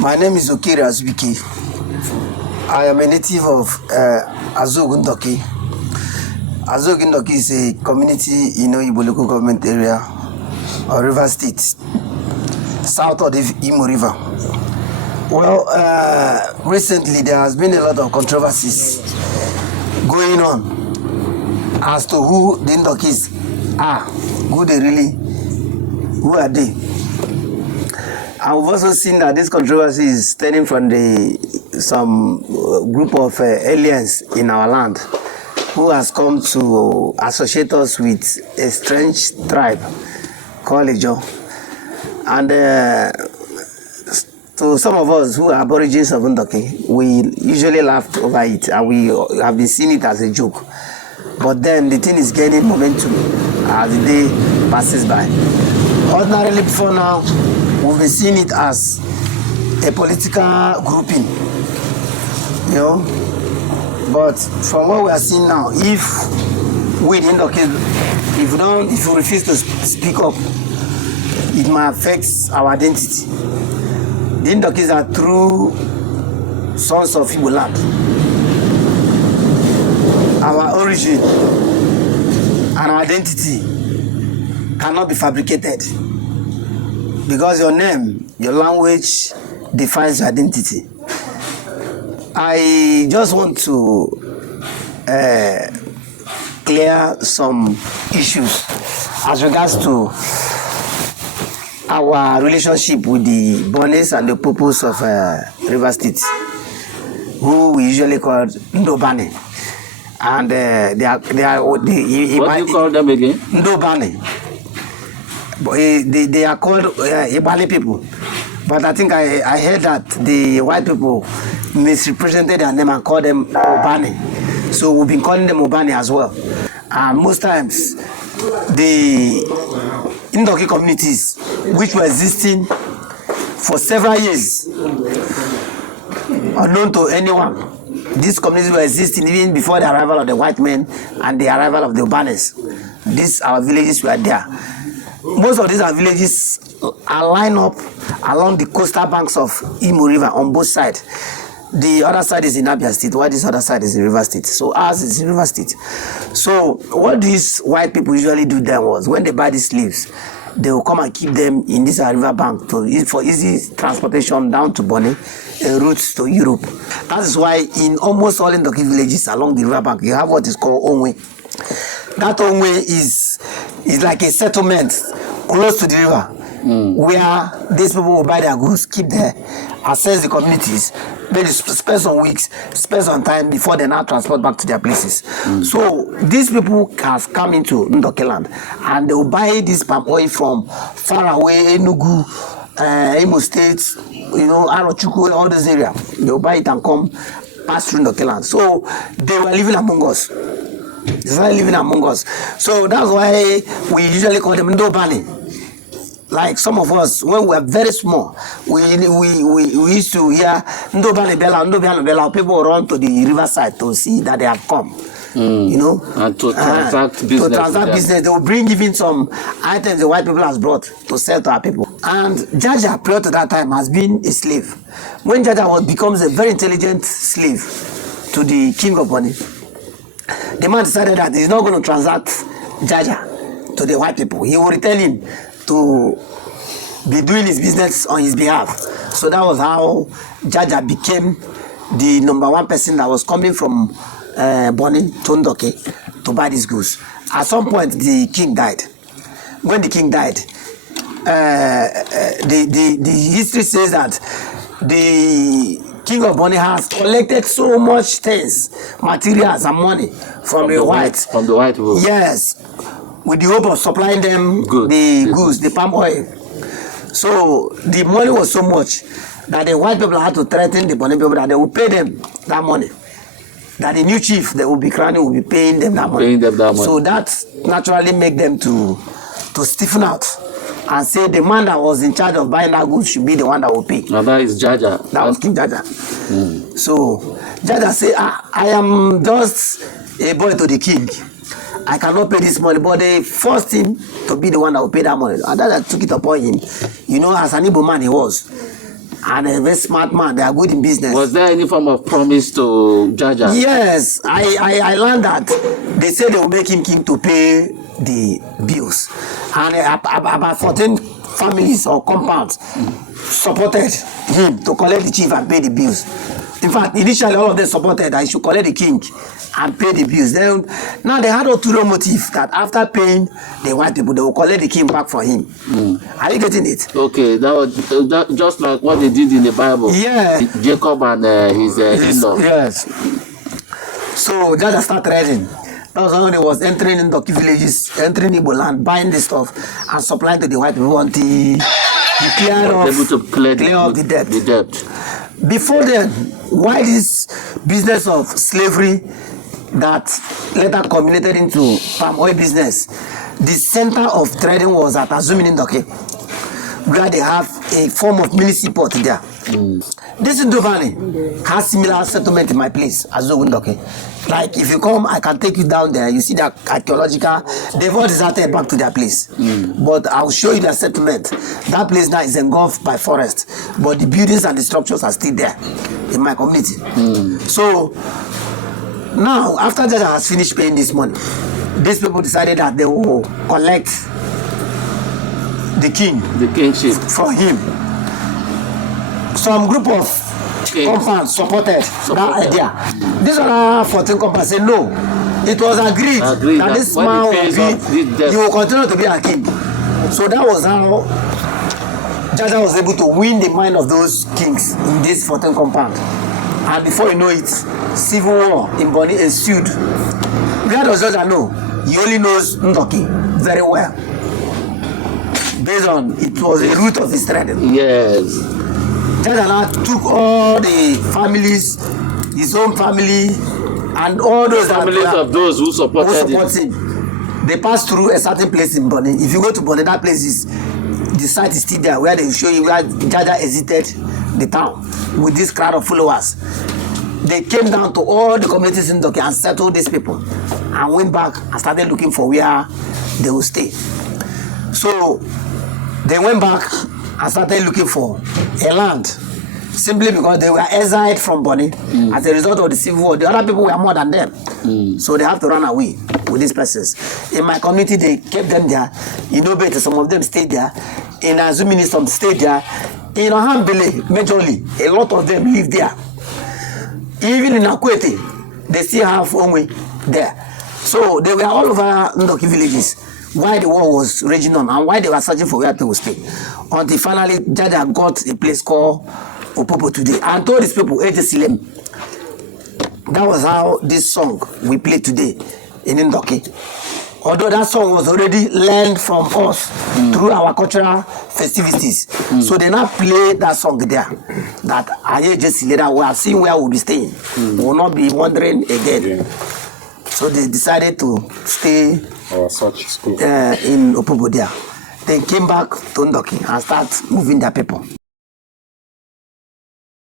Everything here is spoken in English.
My name is Okiri Azubike. I am a native of Ndoki. Ndoki is a community in Igbo local government area of River State, south of the Imo River. Well, recently there has been a lot of controversies going on as to who the Ndokis are, who are they? And we've also seen that this controversy is stemming from some group of aliens in our land who has come to associate us with a strange tribe called Ijaw. And to some of us who are aborigines of Ndoki, we usually laughed over it and we have been seeing it as a joke. But then the thing is gaining momentum as the day passes by. Ordinarily before now, we've been seeing it as a political grouping, you know. But from what we are seeing now, if we in Ndoki, if we refuse to speak up, it might affect our identity. The Ndokis are true sons of Igbo land. Our origin and our identity cannot be fabricated, because your name, your language defines your identity. I just want to clear some issues as regards to our relationship with the Bonis and the purpose of River State, who we usually call Ndobani. And what do you call them again? Ndobani. They are called Ibali people. But I think I heard that the white people misrepresented their name and called them Obani. So we've been calling them Obani as well. And most times, the Ndoki communities, which were existing for several years, unknown to anyone, these communities were existing even before the arrival of the white men and the arrival of the Obanes. Our villages were there. Most of these villages are lined up along the coastal banks of Imo River on both sides. The other side is in Abia State, while this other side is in River State. So ours is in River State. So what these white people usually do then was, when they buy these slaves, they will come and keep them in this river bank for easy transportation down to Bonny, routes to Europe. That is why in almost all Ndoki villages along the river bank, you have what is called Onwe. That Onwe is like a settlement close to the river, where these people will buy their goods, keep there, assess the communities, maybe spend some weeks, spend some time before they now transport back to their places. So these people have come into Ndoki land and they will buy this palm oil from far away, Enugu, Imo State, Arochukwu, all those areas. They will buy it and come pass through Ndoki land. So they were living among us. They started living among us. So that's why we usually call them Ndobani. Like some of us, when we were very small, we used to hear Ndobani Bella. People run to the riverside to see that they have come. And to transact business. To transact business, they will bring even some items the white people has brought to sell to our people. And Jaja, prior to that time, has been a slave. When Jaja becomes a very intelligent slave to the king of Bonny, the man decided that he's not going to transact Jaja to the white people. He will tell him to be doing his business on his behalf. So that was how Jaja became the #1 person that was coming from Bonny to Ndoki to buy these goods. At some point, the king died. When the king died, the history says that the king of Bonny has collected so much things, materials and money from the whites. From the white people. Yes, with the hope of supplying them the goods, the palm oil. So the money was so much that the white people had to threaten the Bonny people that they will pay them that money. That the new chief that will be crowning will be paying them that money. So that naturally make them to stiffen out and say the man that was in charge of buying that goods should be the one that will pay. And that is Jaja. That was King Jaja. So Jaja said, I am just a boy to the king. I cannot pay this money, but they forced him to be the one that will pay that money. And that took it upon him. You know, as an Igbo man he was. and a very smart man. They are good in business. Was there any form of promise to Jaja? Yes, I learned that they said they will make him king to pay the bills, and about 14 families or compounds supported him to collect the chief and pay the bills. In fact, initially all of them supported that he should collect the king and pay the bills. Then now they had ulterior motive that after paying the white people, they will collect the king back for him. Are you getting it? Okay, that was just like what they did in the Bible. Yeah. Jacob and his in-law. Yes. So Jaja started reading. That was when he was entering in Ndoki villages, entering Igbo land, buying the stuff and supplying to the white people until he cleared off the debt. Before then, why this business of slavery that later culminated into palm oil business, the center of trading was at Azumi Ndoki, where they have a form of municipal there. This Ndovani has similar settlement in my place, Azumi Ndoki. Like if you come, I can take you down there. You see that archaeological, they've all deserted back to their place. But I'll show you the settlement. That place now is engulfed by forest, but the buildings and the structures are still there in my community. So now, after Jaja has finished paying this money, these people decided that they will collect the kingship for him. Some group of compounds supported that idea. This other 14 compounds said no. It was agreed that this man will continue to be a king. So that was how Jaja was able to win the mind of those kings in this 14 compound. And before you know it, civil war in Bonny ensued. Where does Jaja know? He only knows Ndoki very well. Based on it was the root of his trading. Yes. Jaja took all the families, his own family, and all those families of those who supported him. They passed through a certain place in Bonny. If you go to Bonny, that place is the site is still there, where they show you where Jaja exited the town with this crowd of followers. They came down to all the communities in Ndoki and settled these people, and went back and started looking for where they will stay. So they went back and started looking for a land, simply because they were exiled from Bonny as a result of the civil war. The other people were more than them, so they have to run away with these persons. In my community, they kept them there. In Obete, some of them stayed there. In Azumini, some stayed there. In Ohambele, majorly, a lot of them live there. Even in Akwete, they still have Onwe there. So they were all over Ndoki villages while the war was raging on and why they were searching for where they would stay. Until finally, Jaja got a place called Opopo today and told these people, Ejesilem. That was how this song we play today in Ndoki. Although that song was already learned from us through our cultural festivities. So they now play that song there. That Ayejesilem, we are seeing where we'll be staying. We will not be wandering again. So they decided to stay in Opobo there. They came back to Ndoki and start moving their people.